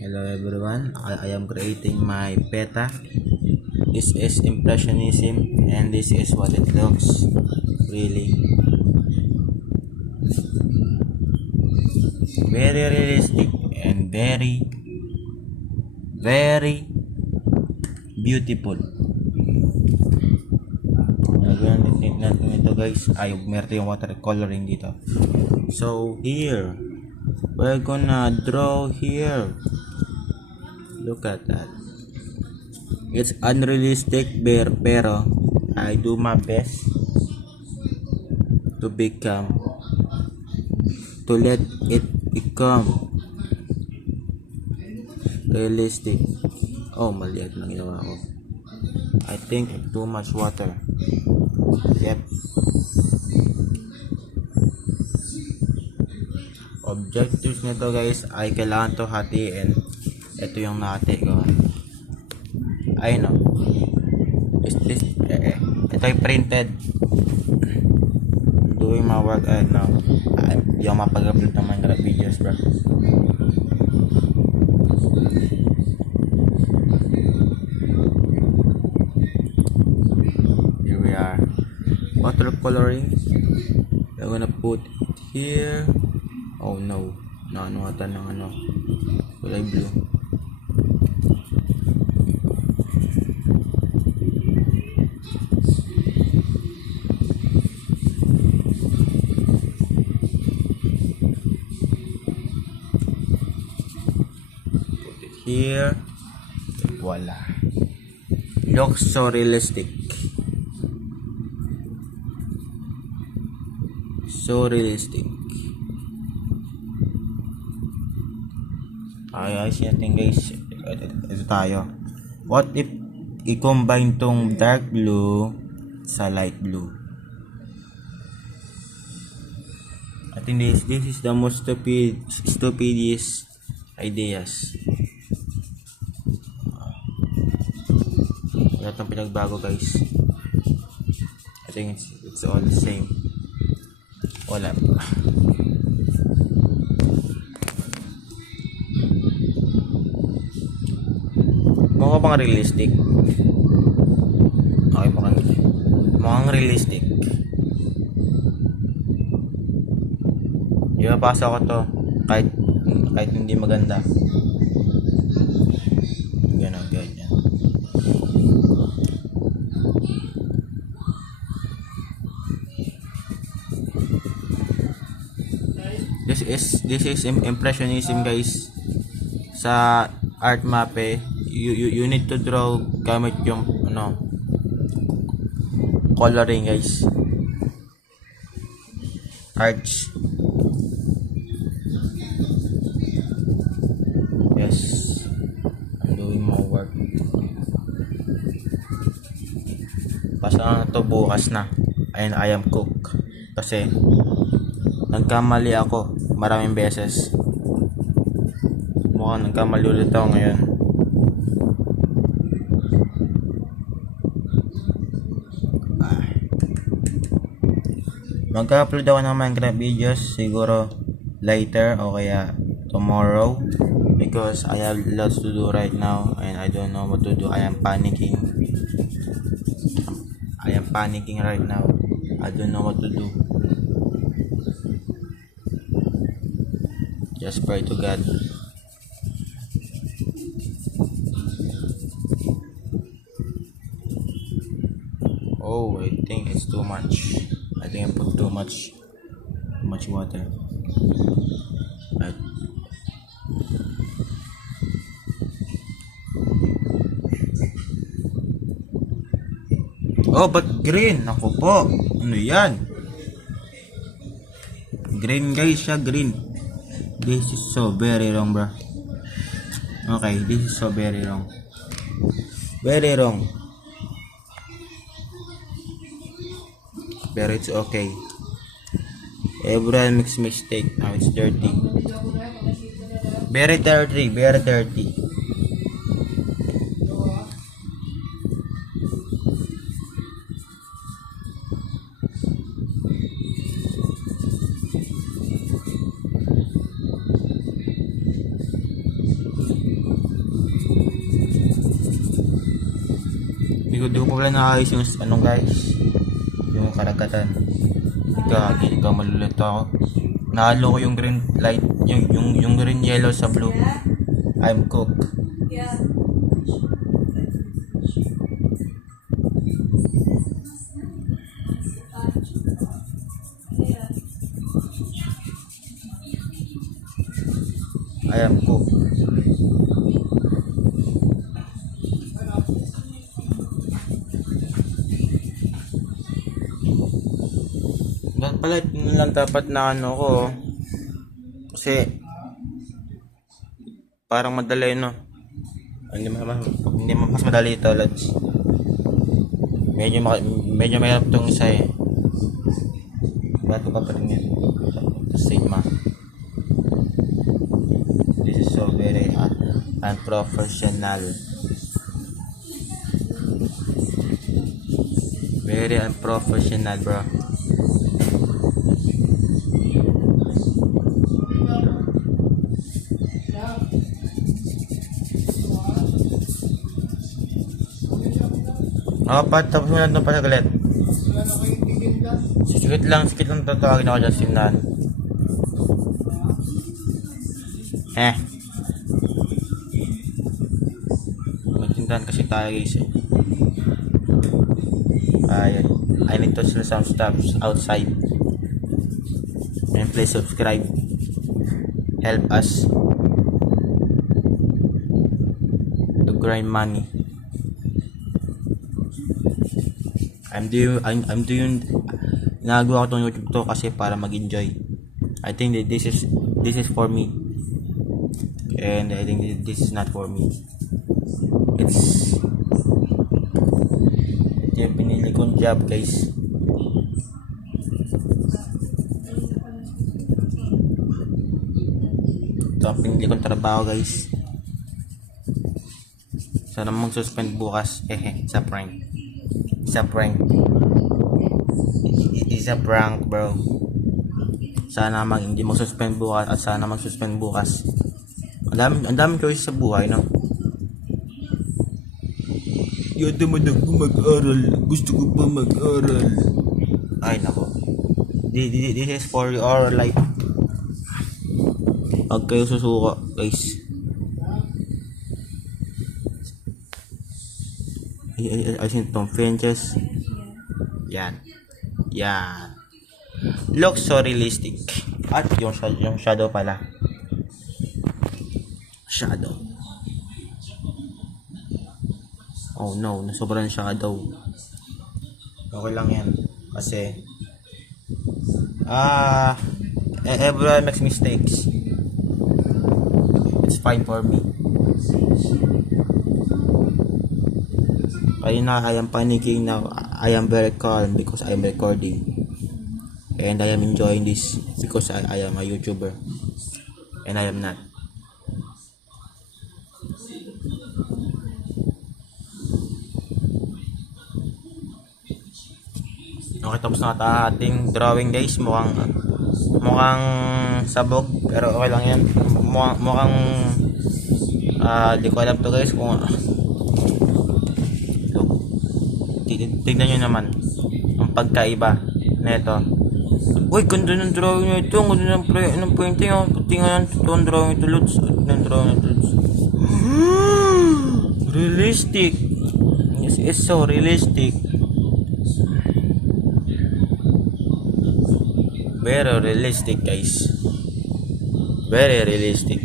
Hello everyone, I am creating my PETA. This is Impressionism and this is what it looks really. Very realistic and very beautiful. Gagawin natin ito guys. Ay, meron yung watercoloring dito. So here, we're gonna draw here. Look at that. It's unrealistic pero I do my best to let it become realistic. Oh, mali at lang ginawa ko. I think too much water. Yep. Objectives nito guys ay kailangan to hatiin. Ito yung nahati ko. I know. Ito ay printed. Doing my work right now. Yung mapag-upload ng Minecraft videos, bro. Here we are. Watercoloring. I'm gonna put here. Oh no. Nanuhatan ng kulay blue. Here, voila. Looks so realistic. So realistic. Ayos natin guys. Ito tayo. What if i-combine tong dark blue sa light blue? I think this is the most stupidest ideas. Wala itong pinagbago guys. I think it's all the same. Wala pa. Mukha bang realistic? Okay, mukhang realistic. Ipapasa ko to kahit hindi maganda. Ganyan. This is Impressionism guys. Sa art map you need to draw gamit yung coloring guys. Arts. Yes, I'm doing more work. Basta na to bukas na and I am cook kasi nagkamali ako maraming beses. Mukhang nagkamali ulit ako ngayon. Mag-upload ako ng Minecraft videos siguro later o kaya tomorrow because I have lots to do right now and I don't know what to do. I am panicking right now. I don't know what to do. Just pray to God. Oh, I think it's too much. I think I put too much water. Right. Oh, but green. Ako po. Ano yan? Green guys siya, green. This is so very wrong, bro. Okay, this is so very wrong. Very wrong. But it's okay. Everyone makes mistake. Now it's dirty. Very dirty. Di ko pala naayos yung anong guys. Yung karagatan. Ikaw malulito ako. Nahalo ko yung green light, yung green yellow sa blue. I'm cooked. I am cooked. Pala lang dapat na ano ko kasi parang madali no. Hindi mas madali ito, lads. Medyo mahirap tong isa eh. Ba't ko pa rin yan? Sigma. This is so very unprofessional. Very unprofessional, bro. Tapos mo lang itong pasagalit. Sikit lang tatawagin ako dyan sindan. Magtindahan kasi tayo guys eh. Ayan. I need to sell some stuff outside. And please subscribe. Help us to grind money. I'm doing nagawa ko tong YouTube to kasi para mag-enjoy. I think that this is for me. And I think this is not for me. It's yung pinili kong job, guys. Ito ang pinili kong trabaho, guys. Sana mag-suspend bukas. Sa prank. It's a prank, bro. Sana hindi mag-suspend bukas at sana mag-suspend bukas. Ang daming choice sa buhay, no? Yata man ako mag-aral. Gusto ko pa mag-aral. Ay, nako. This is for your life. Huwag kayo susuka, guys. Ayusin itong fences. Yan. Looks so realistic. At yung shadow pala. Shadow. Oh no, sobrang shadow. Okay lang yan. Kasi everyone makes mistakes. It's fine for me. Kaya na I am panicking now. I am very calm because I am recording. And I am enjoying this because I am a YouTuber. And I am not. Okay, tapos na ating drawing, guys. Mukhang sabog, pero okay lang yan. Mukhang di ko alam to, guys, kung tignan nyo naman ang pagkaiba neto. Uy, ganda ng drawing nyo ito. Ang ganda ng painting. Tingnan ito ang drawing ito, Lods. Realistic. Yes, it's so realistic. Very realistic, guys. Very realistic.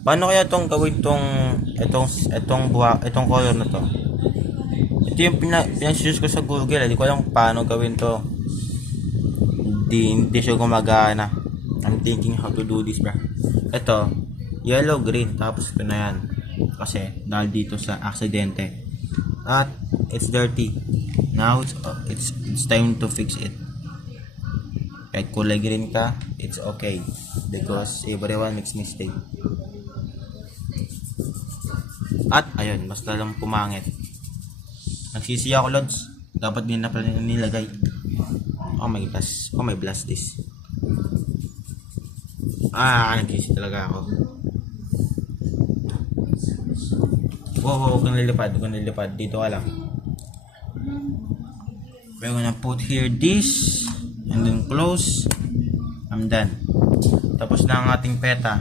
Paano kaya itong gawin itong color na to? Ito yung pinag-use ko sa Google. Hindi ko alam paano gawin to. Hindi siya gumagana. I'm thinking how to do this, bro. Ito, yellow, green. Tapos ito na yan. Kasi dahil dito sa aksidente. At it's dirty. Now it's time to fix it. Kahit kulay green ka, it's okay. Because everyone makes mistake. At ayun, mas lalong pumangit. Nagsisi ako, Lods. Dapat din na pala nilagay. Oh my blast this. Nagsisi talaga ako. Huwag kang lilipad. Dito ka lang. We're gonna put here this. And then close. I'm done. Tapos na ang ating peta.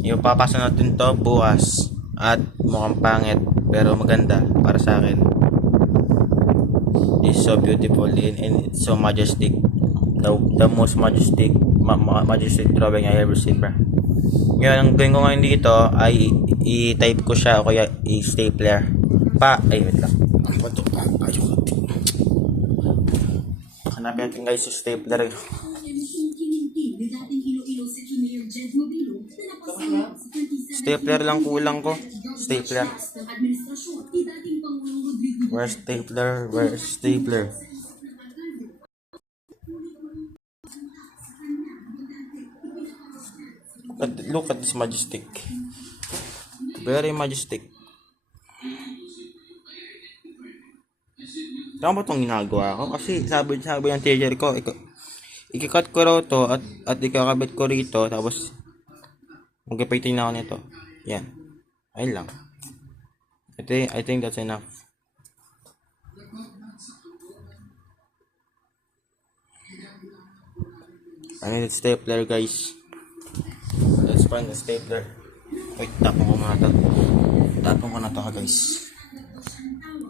Ipapasa natin to bukas. At mukhang pangit. Pero maganda para sa akin. It's so beautiful and it's so majestic. The most majestic drawing I ever seen, bro. Ngayon, ang gawin ko ngayon dito ay i-type ko siya o kaya i-stapler. Wait lang. Hanapin natin guys yung stapler. Stapler lang kulang ko. Stapler. Where's stapler? Look at this majestic. Very majestic. Tama ba itong ginagawa ko? Kasi sabi ng teacher ko, ikikat ko raw to at ikakabit ko rito, tapos magkapitin na ako nito. Yan. Ayun lang. I think that's enough. I need a stapler, guys. Let's find the stapler. Wait, tapong ko na to, guys.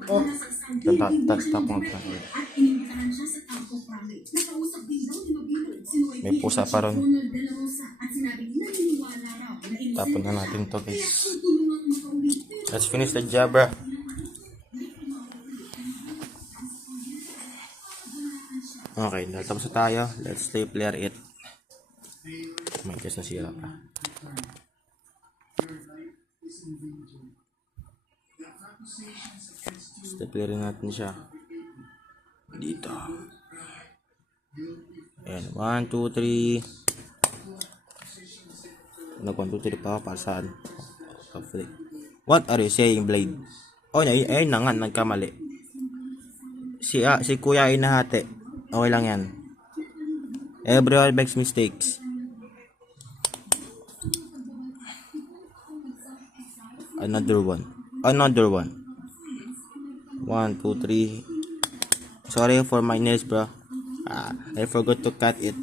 Tapong ko. May pusa pa ron. Tapon na natin to, guys. Let's finish the job, bro. Okay, tapos na tayo. Let's stapler it. May guess na sira pa. Staplerin natin siya. Dito. Ayan. 1, 2, 3. Nag 1, 2, 3 pa para saan? What are you saying, Blade? Oh, ayun na nga. Nagkamali. Si Kuya ay nahati. Okay lang yan. Everyone makes mistakes. Another one. 1, 2, 3. Sorry for my nails, bro. I forgot to cut it.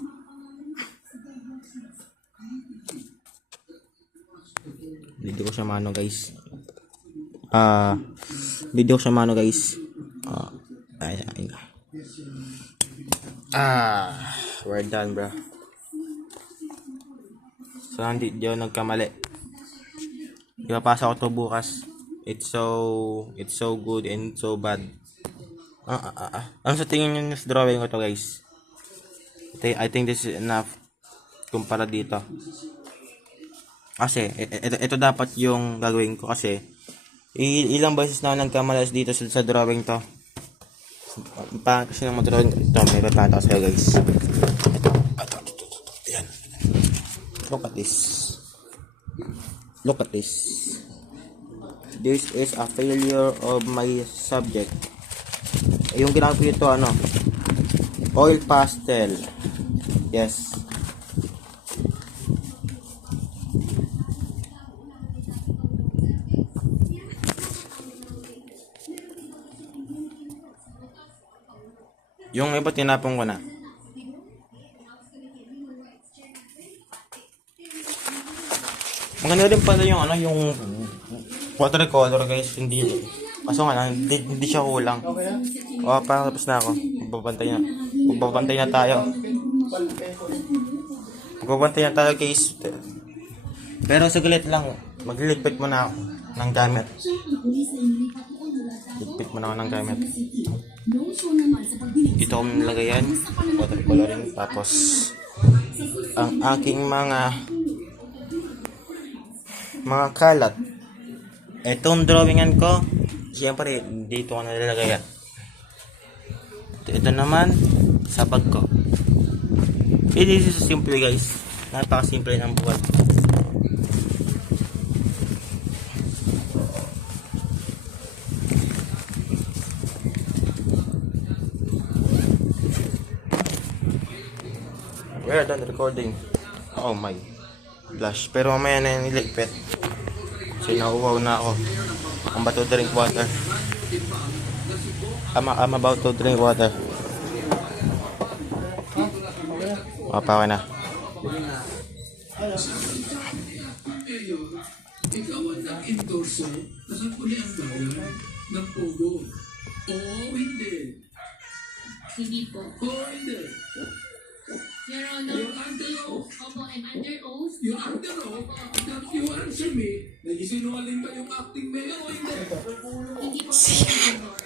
Hindi ko siya mano, guys. Ayun. We're done, bro. So, hindi ako nagkamali. Ipapasa ko to bukas. It's so good and so bad. Ano sa tingin nyo sa drawing ko to, guys? I think this is enough kumpara dito. Kasi ito dapat yung gagawin ko kasi ilang beses na ako nagkamalas dito sa drawing to. Pangit kasi ng drawing ito. May papata ko sa'yo, guys. Ito. Ayan. Look at this. This is a failure of my subject. Yung ginagawa ko ito, oil pastel. Yes. Yung iba tinapon ko na. Maganda rin pala yung watercolor, guys. Kaso nga, hindi siya kulang. Parang tapos na ako. Magbabantay na tayo. Guys. Pero saglit lang. Magliligpit muna ako ng gamit. Dito ko nilagay yan. Watercoloring. Tapos, ang aking mga kalat. Itong drawingan ko, siyempre, dito ko nalalagay yan. Ito naman, sa bag ko. This is simple, guys. Napaka-simple ng buwan. We're done recording. Oh my gosh. Pero mamaya na yung iligpit. Sinauwaw na ako. I'm about to drink water. I'm about to drink water. Mapa ka na. Ikaw ang nag-endorso na sa huli ang bayan ng Pogo. Oo, hindi. Hindi po. Oo, hindi. Your Honor, You're under oath. opo, I'm under oath. You're under oath. That you answer me. Nagisinungaling ba yung acting mayor o hindi? Hindi po, Your Honor.